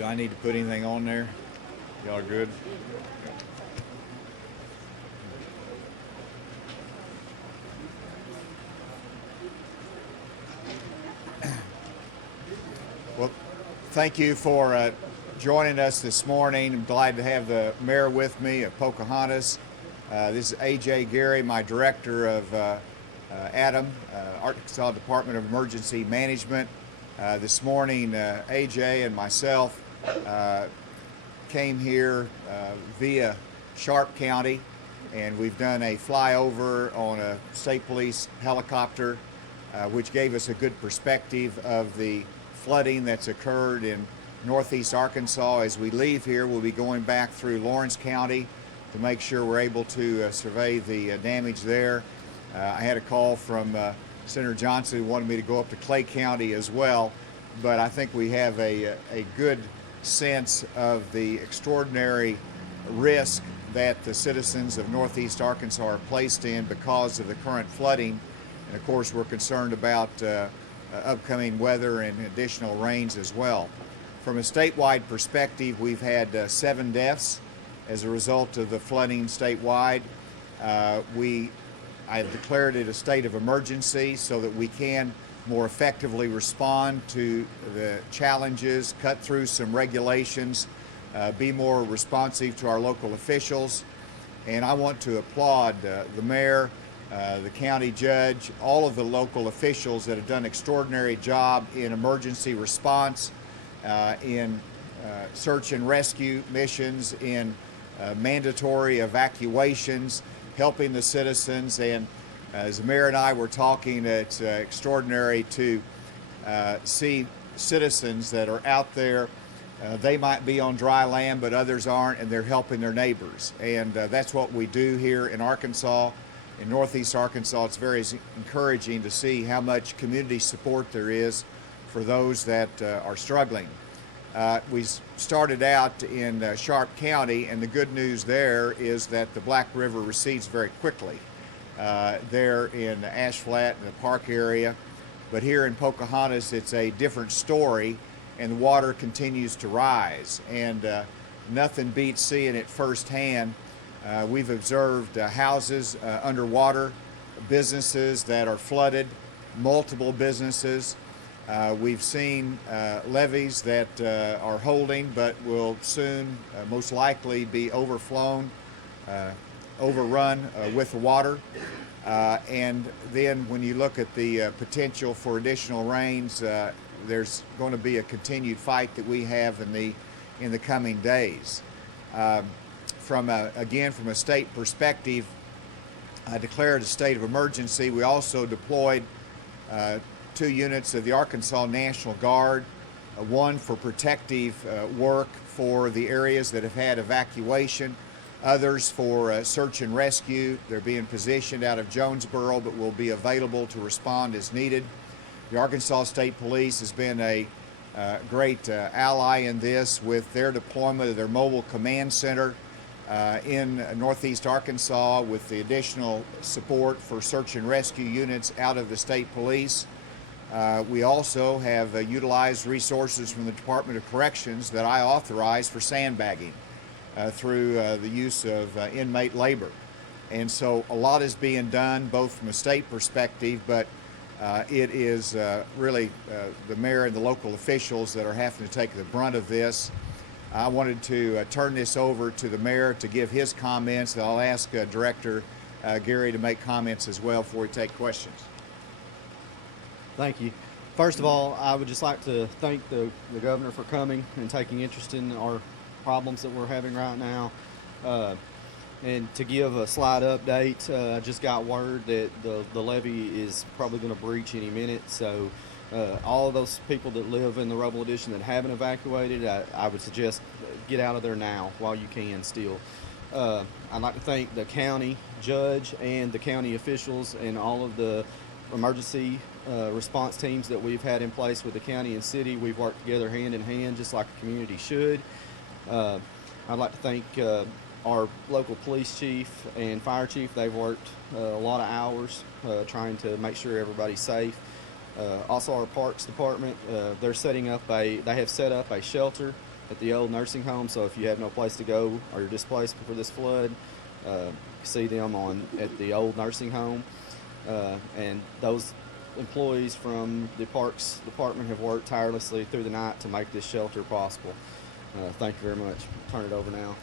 Do I need to put anything on there? Y'all good? Well, thank you for joining us this morning. I'm glad to have the mayor with me of Pocahontas. This is A.J. Gary, my director of Arkansas Department of Emergency Management. This morning, A.J. and myself came here via Sharp County, and we've done a flyover on a state police helicopter, which gave us a good perspective of the flooding that's occurred in northeast Arkansas. As we leave here, we'll be going back through Lawrence County to make sure we're able to survey the damage there. I had a call from Senator Johnson who wanted me to go up to Clay County as well, but I think we have a good sense of the extraordinary risk that the citizens of northeast Arkansas are placed in because of the current flooding. And of course, we're concerned about upcoming weather and additional rains as well. From a statewide perspective, we've had 7 deaths as a result of the flooding statewide. I have declared it a state of emergency so that we can more effectively respond to the challenges, cut through some regulations, be more responsive to our local officials. And I want to applaud the mayor, the county judge, all of the local officials that have done an extraordinary job in emergency response, in search and rescue missions, in mandatory evacuations, helping the citizens. And as the mayor and I were talking, it's extraordinary to see citizens that are out there. They might be on dry land, but others aren't, and they're helping their neighbors. And that's what we do here in Arkansas. In northeast Arkansas, it's very encouraging to see how much community support there is for those that are struggling. We started out in Sharp County, and the good news there is that the Black River recedes very quickly there in Ash Flat and the park area. But here in Pocahontas, it's a different story, and the water continues to rise. And nothing beats seeing it firsthand. We've observed houses underwater, businesses that are flooded, multiple businesses. We've seen levees that are holding but will soon most likely be overflown, overrun with the water. And then when you look at the potential for additional rains, there's going to be a continued fight that we have in the coming days. Again, from a state perspective, I declared a state of emergency. We also deployed 2 units of the Arkansas National Guard, one for protective work for the areas that have had evacuation, others for search and rescue. They're being positioned out of Jonesboro, but will be available to respond as needed. The Arkansas State Police has been a great ally in this with their deployment of their mobile command center in northeast Arkansas, with the additional support for search and rescue units out of the state police. We also have utilized resources from the Department of Corrections that I authorized for sandbagging through the use of inmate labor. And so a lot is being done both from a state perspective, but it is really the mayor and the local officials that are having to take the brunt of this. I wanted to turn this over to the mayor to give his comments. I'll ask Director Gary to make comments as well before we take questions. Thank you. First of all, I would just like to thank the governor for coming and taking interest in our problems that we're having right now. And to give a slight update, I just got word that the levee is probably going to breach any minute. So all of those people that live in the Rubble Addition that haven't evacuated, I would suggest get out of there now while you can still. I'd like to thank the county judge and the county officials and all of the emergency response teams that we've had in place with the county and city. We've worked together hand in hand just like a community should. I'd like to thank our local police chief and fire chief. They've worked a lot of hours trying to make sure everybody's safe. Also our parks department, they have set up a shelter at the old nursing home. So if you have no place to go or you're displaced before this flood, see them at the old nursing home. And those employees from the Parks Department have worked tirelessly through the night to make this shelter possible. Thank you very much. Turn it over now.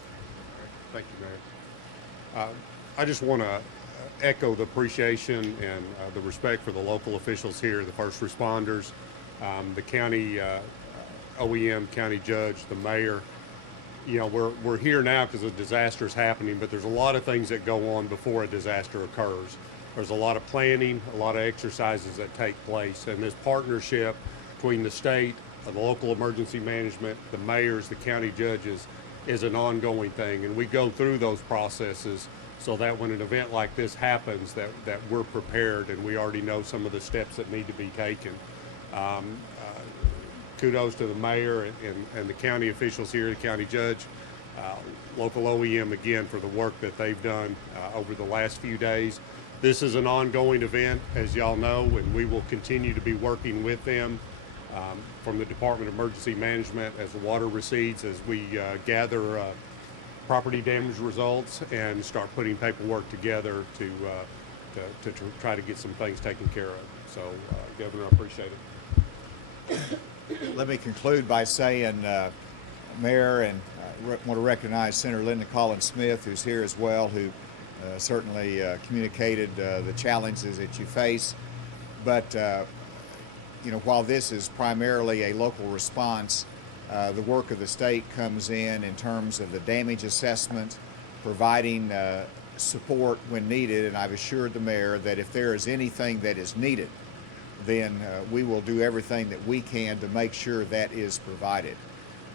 Thank you, Mayor. I just want to echo the appreciation and the respect for the local officials here, the first responders, the county OEM, county judge, the mayor. You know, we're here now because a disaster is happening, but there's a lot of things that go on before a disaster occurs. There's a lot of planning, a lot of exercises that take place, and this partnership between the state, the local emergency management, the mayors, the county judges is an ongoing thing, and we go through those processes so that when an event like this happens that we're prepared and we already know some of the steps that need to be taken. Kudos to the mayor and the county officials here, the county judge, local OEM again for the work that they've done over the last few days. This is an ongoing event, as y'all know, and we will continue to be working with them from the Department of Emergency Management as the water recedes, as we gather property damage results and start putting paperwork together to try to get some things taken care of. So, Governor, I appreciate it. Let me conclude by saying, Mayor, and I want to recognize Senator Linda Collins Smith, who's here as well, who certainly communicated the challenges that you face. But, you know, while this is primarily a local response, the work of the state comes in terms of the damage assessment, providing support when needed, and I've assured the mayor that if there is anything that is needed, then we will do everything that we can to make sure that is provided.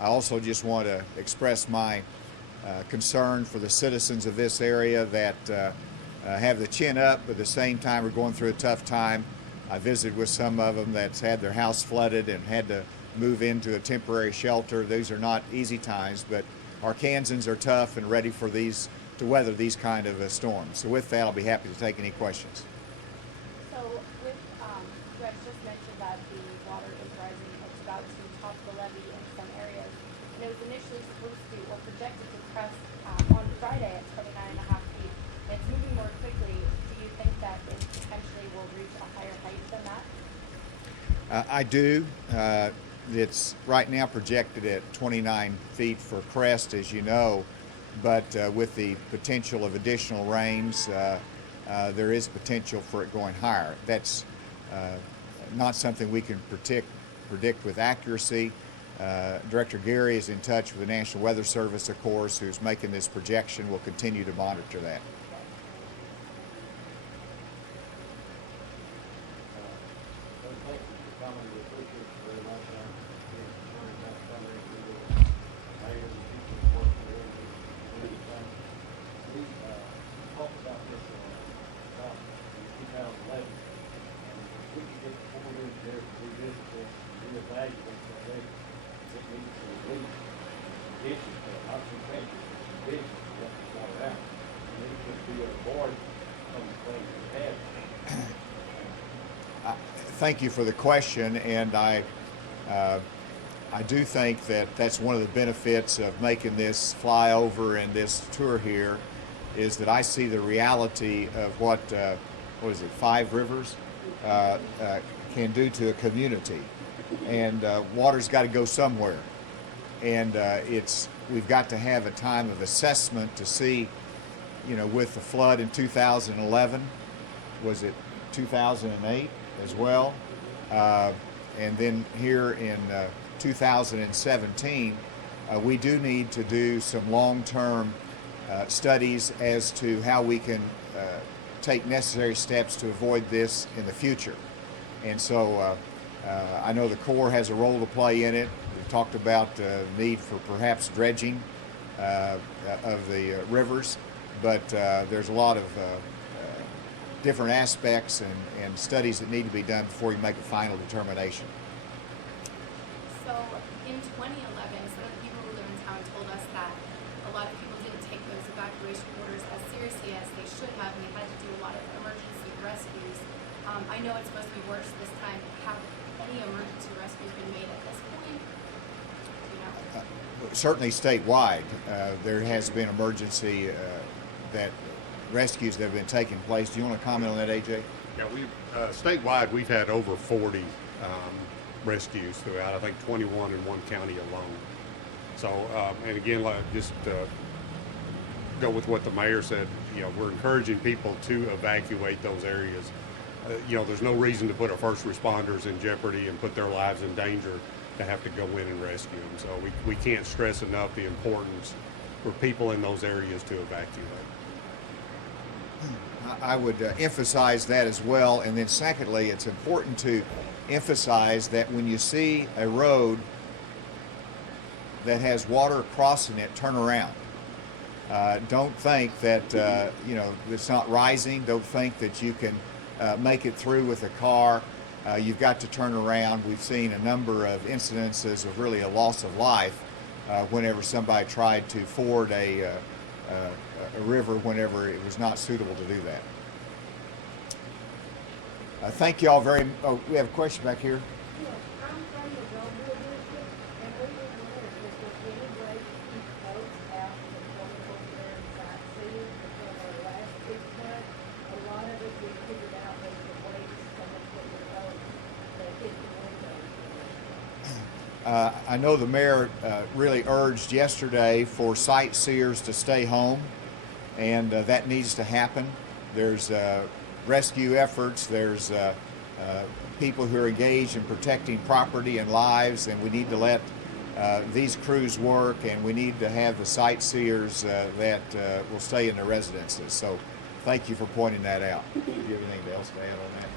I also just want to express my concern for the citizens of this area that have the chin up, but at the same time are going through a tough time. I visited with some of them that's had their house flooded and had to move into a temporary shelter. These are not easy times, but Arkansans are tough and ready for these to weather these kind of storms. So with that, I'll be happy to take any questions. So with, you guys just mentioned that the water is rising. It's about to top the levee in some areas. And it was initially supposed to, or projected to crest on Friday at 29.5 feet. And it's moving more quickly. Do you think that it potentially will reach a higher height than that? I do. It's right now projected at 29 feet for crest, as you know, but with the potential of additional rains, there is potential for it going higher. That's not something we can predict with accuracy. Director Gary is in touch with the National Weather Service, of course, who's making this projection. We'll continue to monitor that. Thank you for the question, and I do think that that's one of the benefits of making this flyover and this tour here, is that I see the reality of what is it, 5 rivers can do to a community, and water's got to go somewhere, and we've got to have a time of assessment to see, you know, with the flood in 2011, was it 2008 as well, and then here in 2017, we do need to do some long-term studies as to how we can take necessary steps to avoid this in the future. And so I know the Corps has a role to play in it. We've talked about the need for perhaps dredging of the rivers, but there's a lot of different aspects and studies that need to be done before you make a final determination. So in 2011, some of the people who live in town told us that a lot of people didn't take those evacuation orders as seriously as they should have, and they had to do a lot of emergency rescues. I know it's supposed to be worse this time. Have any emergency rescues been made at this point? Do you know? certainly statewide, there has been emergency that rescues that have been taking place. Do you want to comment on that, AJ? Yeah, statewide, we've had over 40 rescues throughout, I think 21 in one county alone. So, and again, just go with what the mayor said, we're encouraging people to evacuate those areas. There's no reason to put our first responders in jeopardy and put their lives in danger to have to go in and rescue them. So we can't stress enough the importance for people in those areas to evacuate. I would emphasize that as well. And then secondly, it's important to emphasize that when you see a road that has water crossing it, turn around. Don't think that, it's not rising. Don't think that you can make it through with a car. You've got to turn around. We've seen a number of incidences of really a loss of life whenever somebody tried to ford a river whenever it was not suitable to do that. Thank you all very much. Oh, we have a question back here. Yes, I'm from the Gulfport district, and we just wondered if there's any way to keep folks out from coming over there and sightseeing because our last big cut, a lot of it we figured out was the waste, so much what we're going to hit the window. I know the mayor really urged yesterday for sightseers to stay home, and that needs to happen. There's rescue efforts, there's people who are engaged in protecting property and lives, and we need to let these crews work, and we need to have the sightseers that will stay in their residences. So thank you for pointing that out. Do you have anything else to add on that?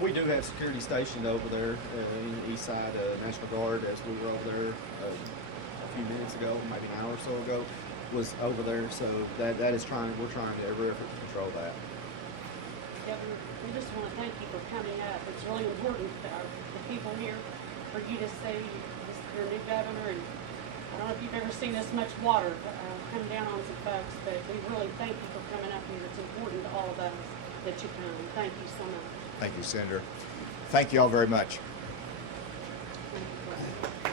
We do have security stationed over there in the east side National Guard, as we were over there a few minutes ago, maybe an hour or so ago, was over there. So we're trying every effort to control that. Governor, we just want to thank you for coming up. It's really important to the people here for you to say you're a new governor, and I don't know if you've ever seen this much water come down on some folks, but we really thank you for coming up here. It's important to all of us that you come. Thank you so much. Thank you, Senator. Thank you all very much. Thank you.